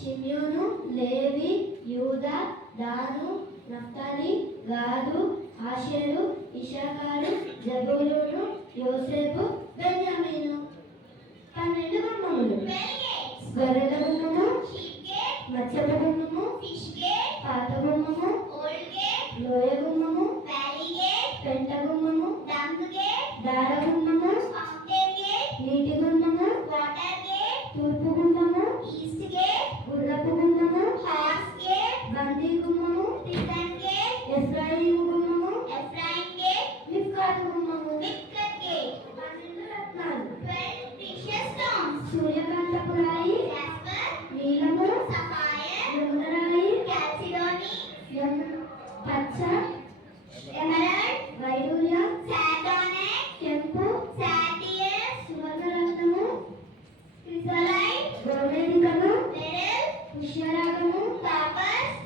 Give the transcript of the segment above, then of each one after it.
షిమ్యోను, లేవి, యూదా, దాను, నఫ్తాలి, గాదు, ఆషేరు, ఇశ్శాఖారు, జబూలూను, యోసేపు, బెన్యామీను. 12 గుమ్మములు. గొర్రెల గుమ్మము, మత్స్యపు గుమ్మము, పాత గుమ్మము, లోయ గుమ్మము, పెంట గుమ్మము, దార గుమ్మము, నీటి గుమ్మము, తూర్పు గుమ్మము, గుర్రపు గుమ్మము, బందీ గుమ్మము, ఎఫ్రాయిము గుమ్మము, మిఫ్కాతు గుమ్మము. 12 రత్నాలు. సూర్యకాంతపు రాయి, నీలము, రుమరాయి, పచ్చ, వైడూర్యం, కెంపు, సువర్ణరత్నము, గోమేధికము, పుష్యరాగము,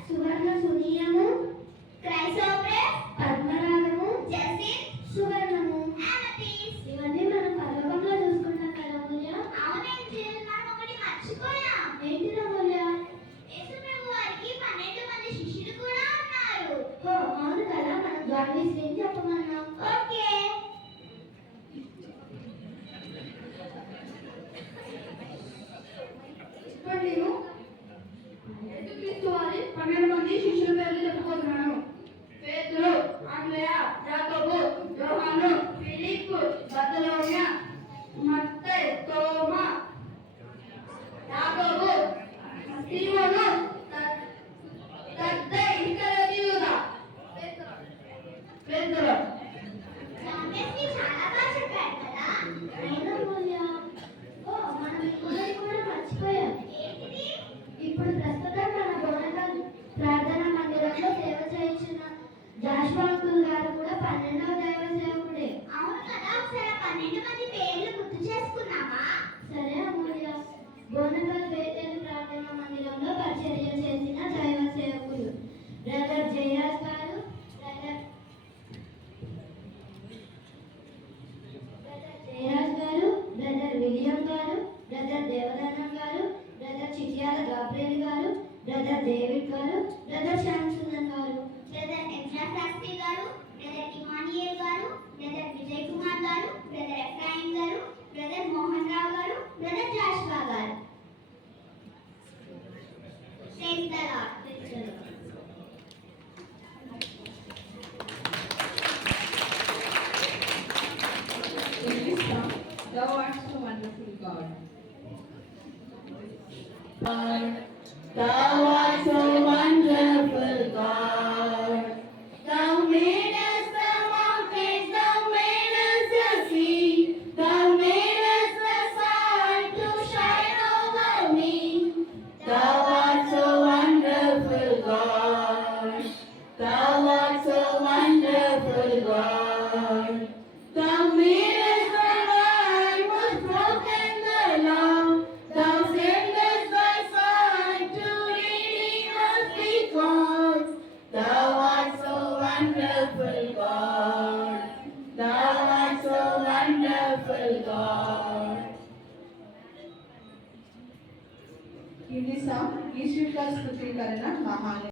సువర్ణ సునీయము, పద్మరాగము, సువర్ణము. ఇవన్నీ మనం పర్వకంలో చూసుకుంటాం కదా మూల్య. ఏంటి మూల్య? అవును కదా, మనం గాలి ఏం చెప్పమన్నాం. ఇప్పుడు నేను యేసుక్రీస్తు వారి 12 మంది శిష్యుల పేర్లు చెప్పుకుంటున్నాను. పేతురు, అంద్రెయ, యాకోబు, యోహాను, ఫిలిప్పు, బర్తలోమ్య, మత్తయి, తోమా, యాకోబు, సీమోను, తద్దయి, ఇస్కరియోతు యూదా. పేతురు. మనం ఇంకోటి కూడా మర్చిపోయాం. ఇప్పుడు ప్రస్తుతం మన బోనకల్ ప్రార్థనా మందిరంలో సేవ చేయించిన జాషువా అంకుల్ గారు కూడా 12వ దైవ సేవకుడే. సరే అమూల్య. బోనకల్ బేతేలు ప్రార్థనా మందిరంలో పరిచర్య చేసిన దైవ సేవకులు brother Jayaraj garu, brother William garu, brother Devadanam garu, brother Chityala Gabriel garu, brother David garu, brother Shyam Sundar garu, brother Ezra Shastri garu, brother Emmanuel garu, brother Vijay Kumar garu, brother Ephraim garu, brother Mohan Rao garu, brother Joshua garu. Praise the Lord. Thou art so wonderful, God. Thou art so wonderful, God. Thou madest the mountains, thou madest the sea, thou madest the sun to shine over me. Thou art so wonderful, God. Thou art so wonderful, God. Thou madest the world, was broken the law. Thou sendest thy Son to redeem us because thou art so wonderful, God. Thou art so wonderful, God. In this song, Ishvika Stuti Karana Mahal.